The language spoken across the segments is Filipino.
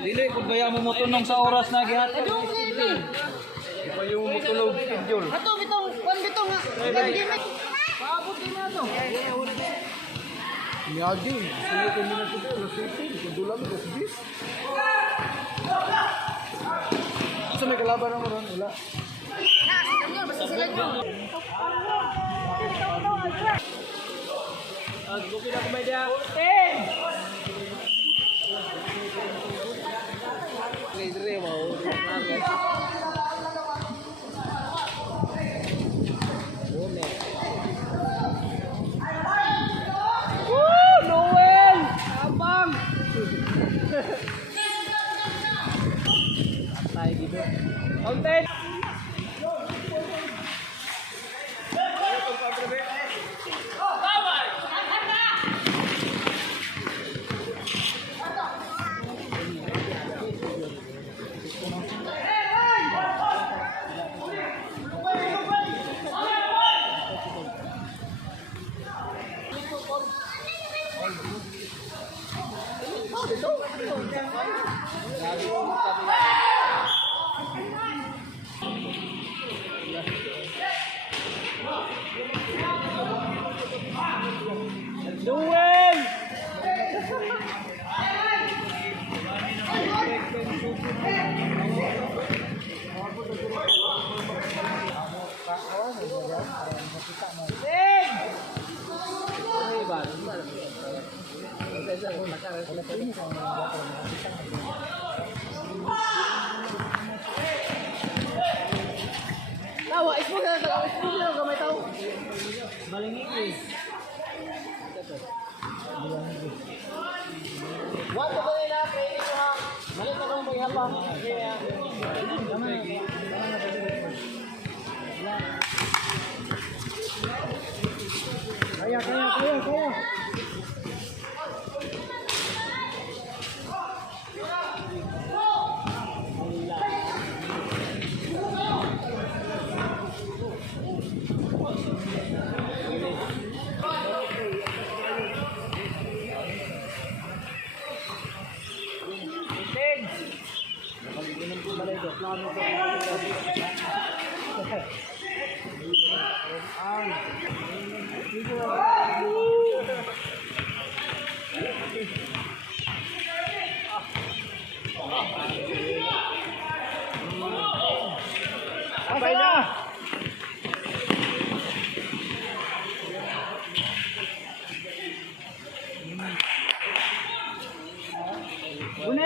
Dili, kung kaya mo mutunong sa oras na gihatag. Di pa yung mutulog schedule. Ato, bitong nga. Paabot din na ito. Niyagi, suyo ko muna ito. Lasiti, kudulang, lasbis. Sa may kalaban naman ron, wala. Basta sila nyo. Bukid ako may dia. Dire mau. Noel! Abang! Atay gitu. Konten! Noel! Tawa, ispo na gamay tao. Malingi eh. Wato ba nila, training ko ha. Malit na kong paghapang. Kaya.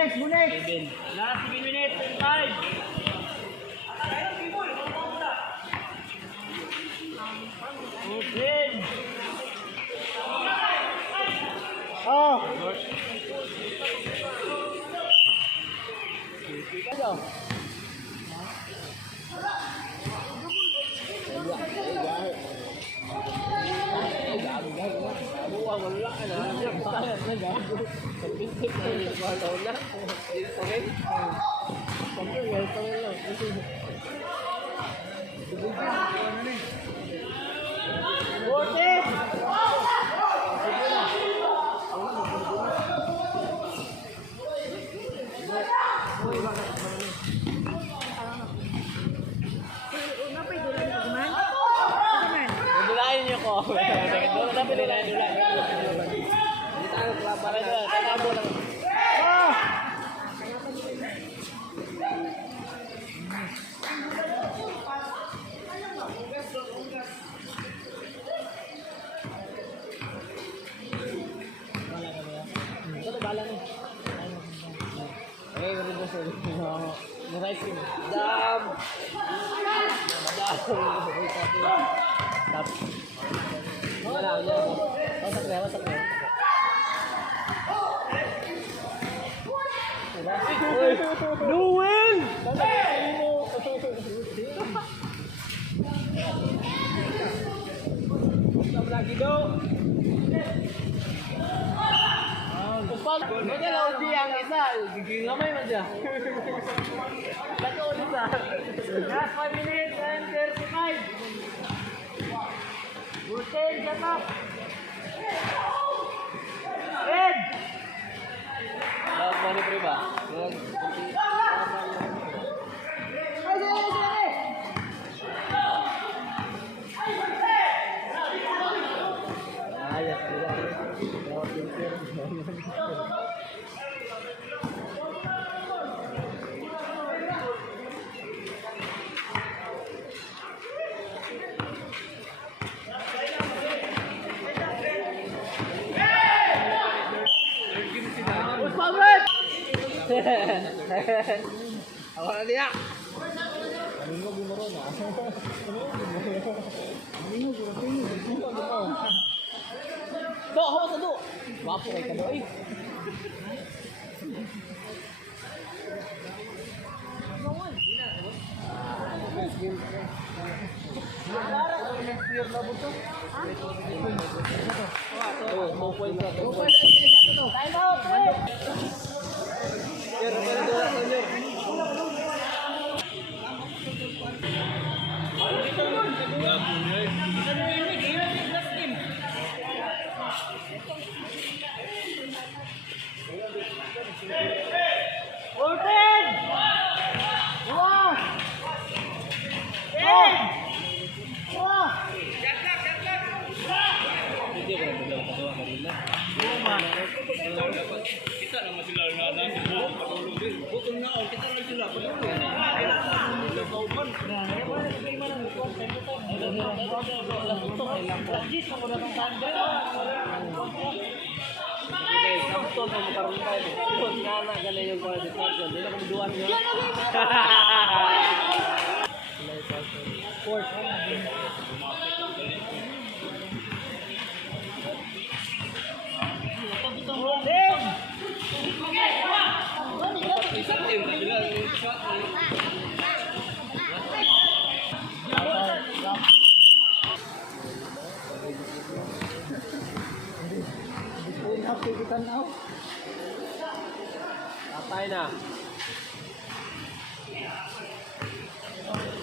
Last 7 minutes, 5. Open. Dulain niyo ko. Dulain. Hindi tayo para doon. Tatabo lang. Noel! Lagi do. Baga lang di ang isa, gigingamay man siya. Lato isa. Last 5 minutes and 35. Butin, shut up. Ed! Love money pre ba? Awak dia. Dok, hawa sa dok. Wapo kay ka doy. Kita naman sila na nasa buong patulong din. Bukong na ako, kita lang sila. Patay na.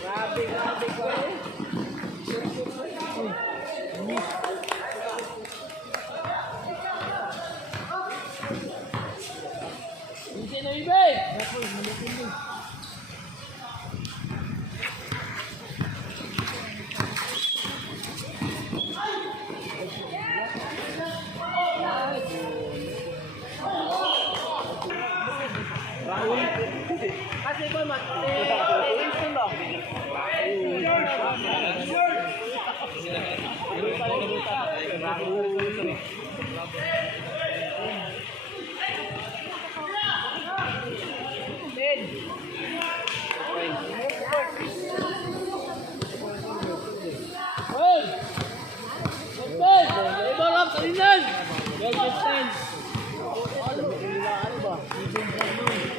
Grabe ko eh. Hindi na ibig! Kasi ba instant ba? Ano ba?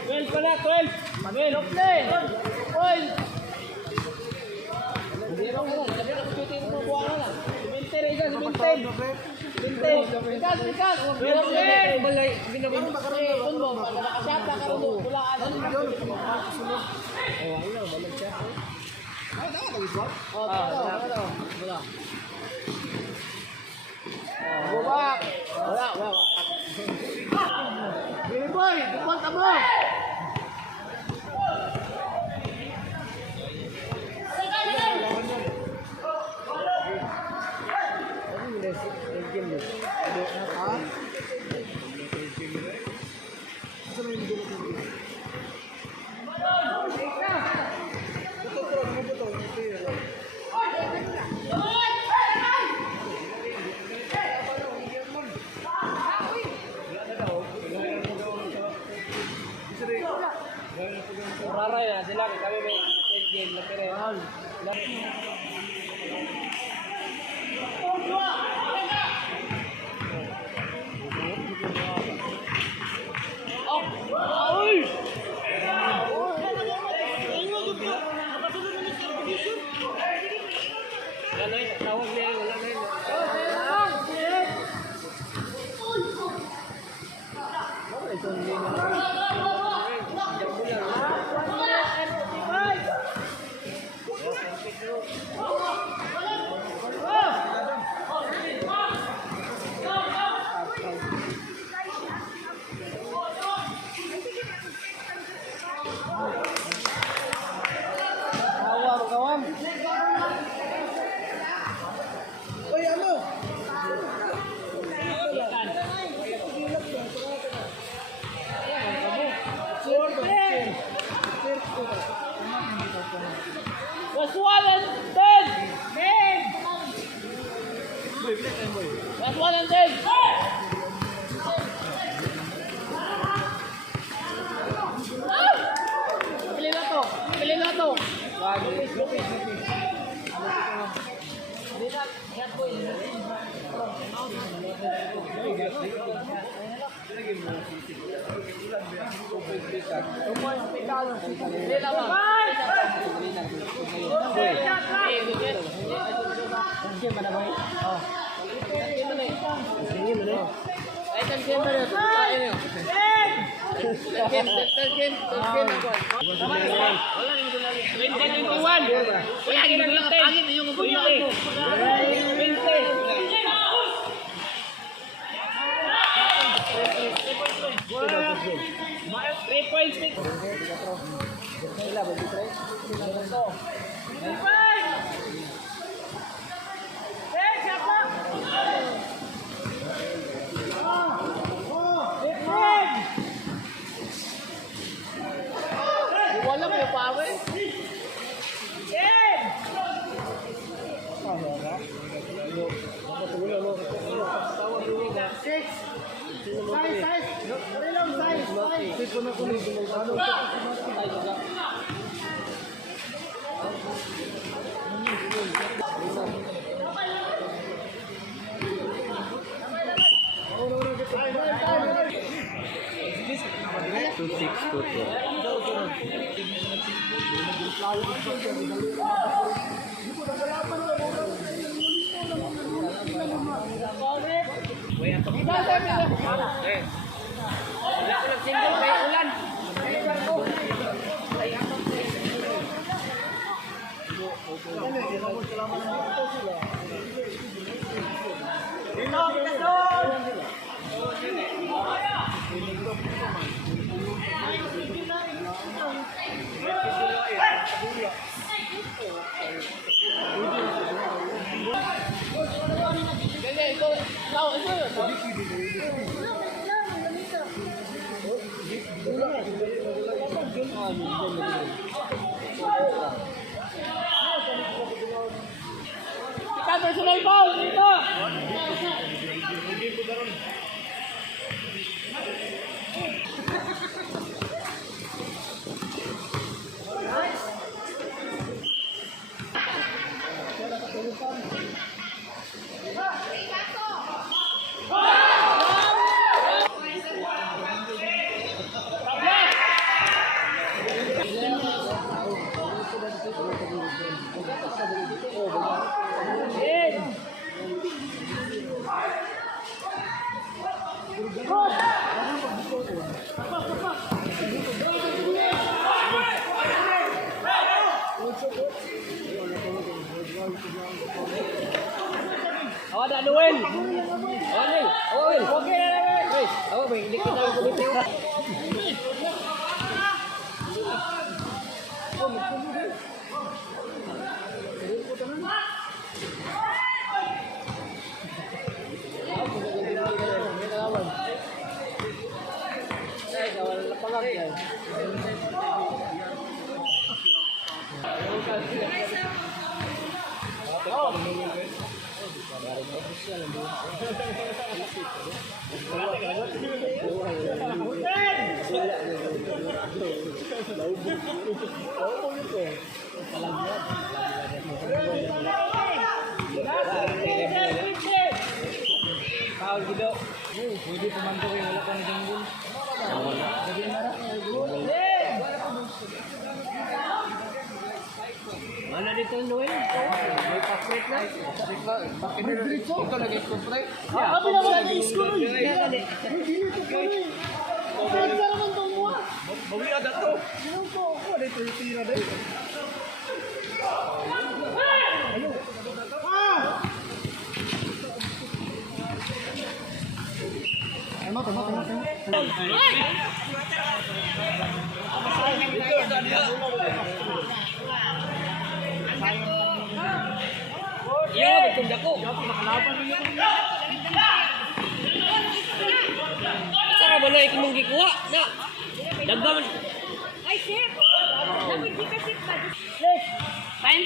12 pala, 12! 12! Play! Point! Hindi naman mo lang. Sabi na, shooting mo buwan na lang. 20 rin ka, 20! 20! Bikas, bikas! Bikas, balay! Binabin mo kasi, kung mo, nakashot na karoon mo, pulaan. Ano yun? Oh, ayun, balag siya. Wala. Bubak! Wala. Billy boy, pupunta mo! Raray na sila, kami may game na pero tawag niya, wala na yun. Kawam. Uy, ano? Last one and 10! Last one and 10! Pili na to! Wala mo yung power. Single kay ulan. Kita personal ball dito. Paul Gido. Pwede pumanto kayo, wala pa na dyan. Mana dito Noel? May pa-split na. Bakit dito? Ikaw nag-split? Kami na wala na school. Sensor naman itong mga. Bawi ada to. Yun po. Ano dito yung tira din? Iya, betul dako. Sara ba na ikimong gikuha? Na. Dagdaman. Ay, sir. Dapat di ka sip ba? Kain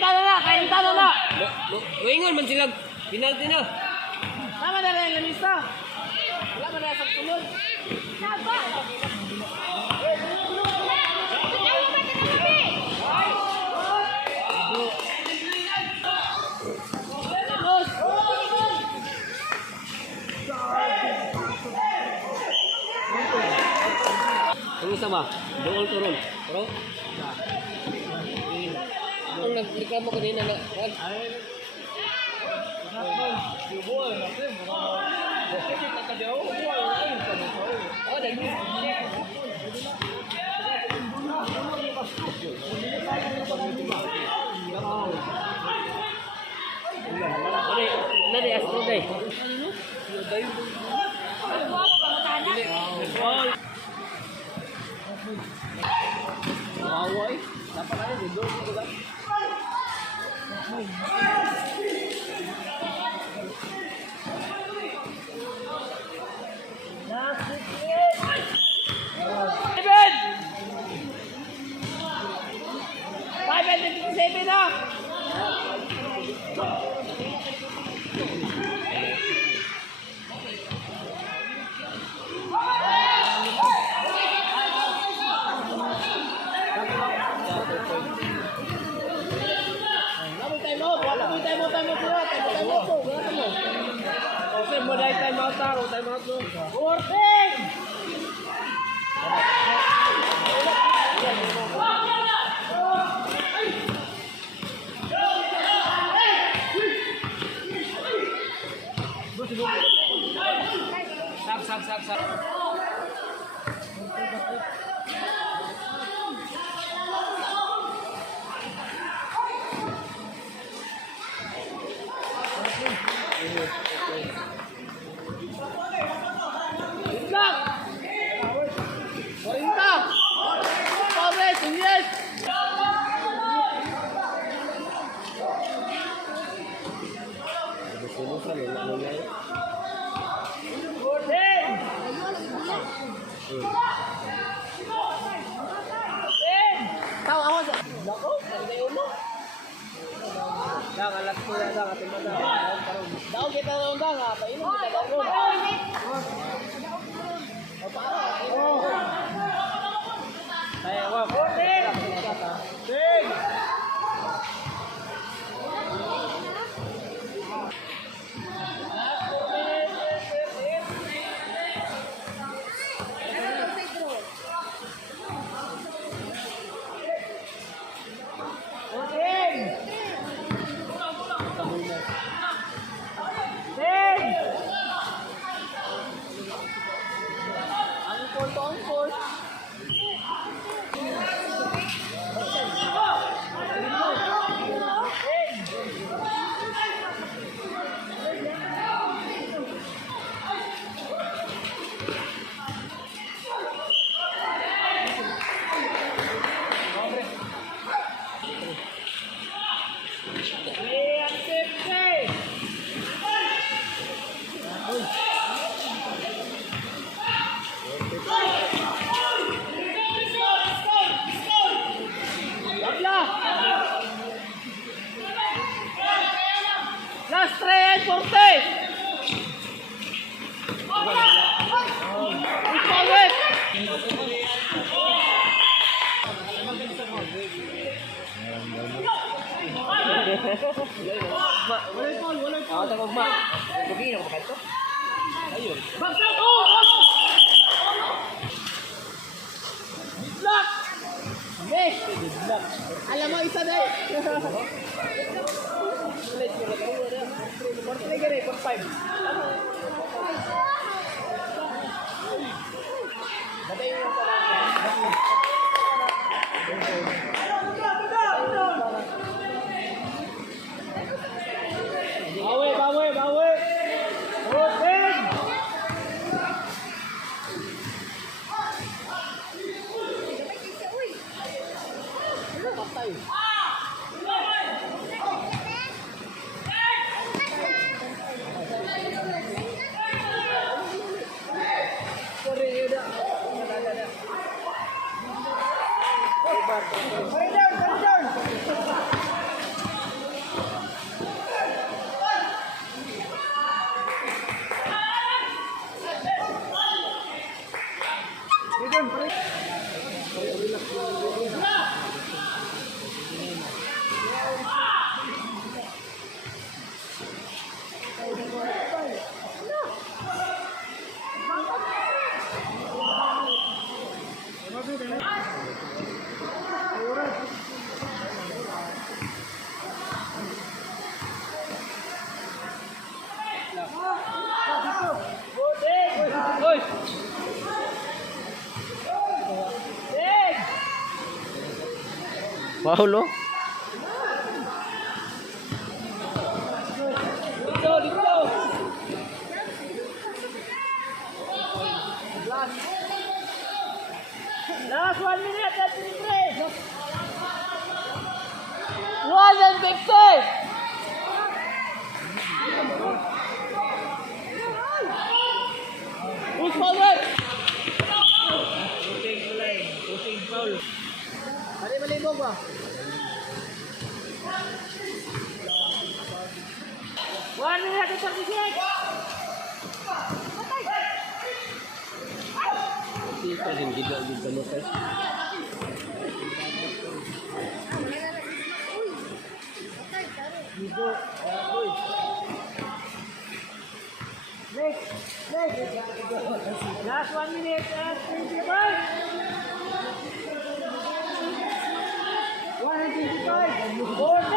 talo na. Luingon man sila. Penalty na. Tama na rin, lamisa. Wala mo na sa tulog. Saba. Ang isa ba? Dool to ron. Pero ang nagreklamo kanina na Nari astro day. Away. Dapat aja dulu gitu kan. Sak. Tahu awas. Dah alat ko na dah ating mata. Daw kita ron da nga, painom kita ron. Saya wah. Ako sa magma. Bugi na ko ba ito? Ayun. Bagsat! Oh! Block! Yes! Good luck. Alam mo, isa dahil. Ulit ko na tayo. 4-3 ka rin, 4-5. Batay mo yung parang. Bawi, bawi, bawi. Open! Patay. Sorry, yun na. Hurry down, hurry down. Oy! Paulo? Dito, dito! Last 1 minute, that's the break. 150! Who's forward? Pushing foul. Ano malibog ba? 1 minute and 36. Dito rin gila dito mo kay. Last 1 minute and 25. 125. 14.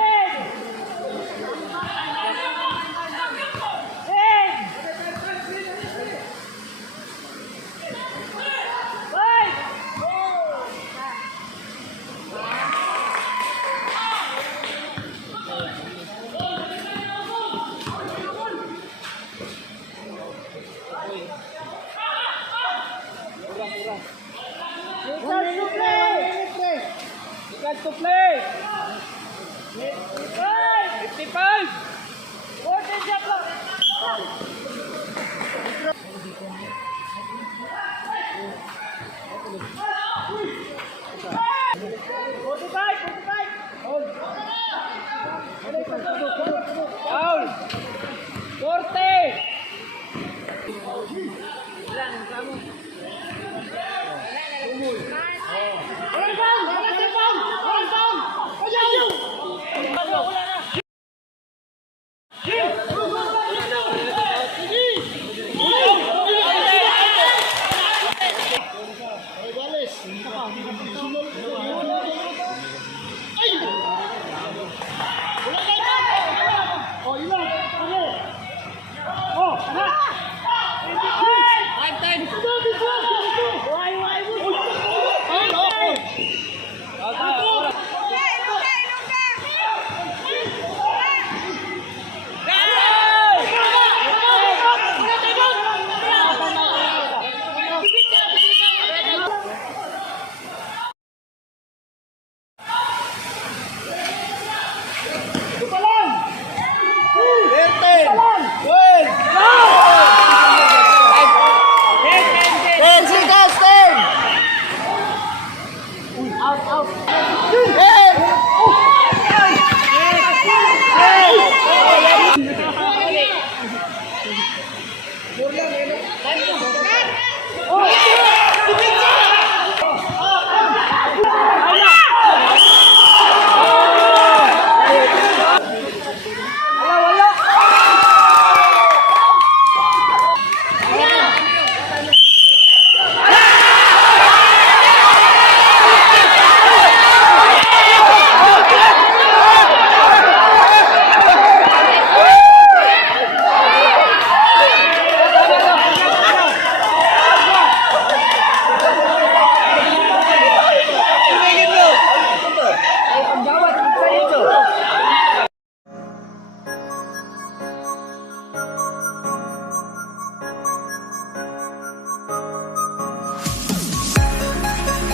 1 minute to play. Got to play! 55. 55! 14 shot clock. Foul! 40! Oh!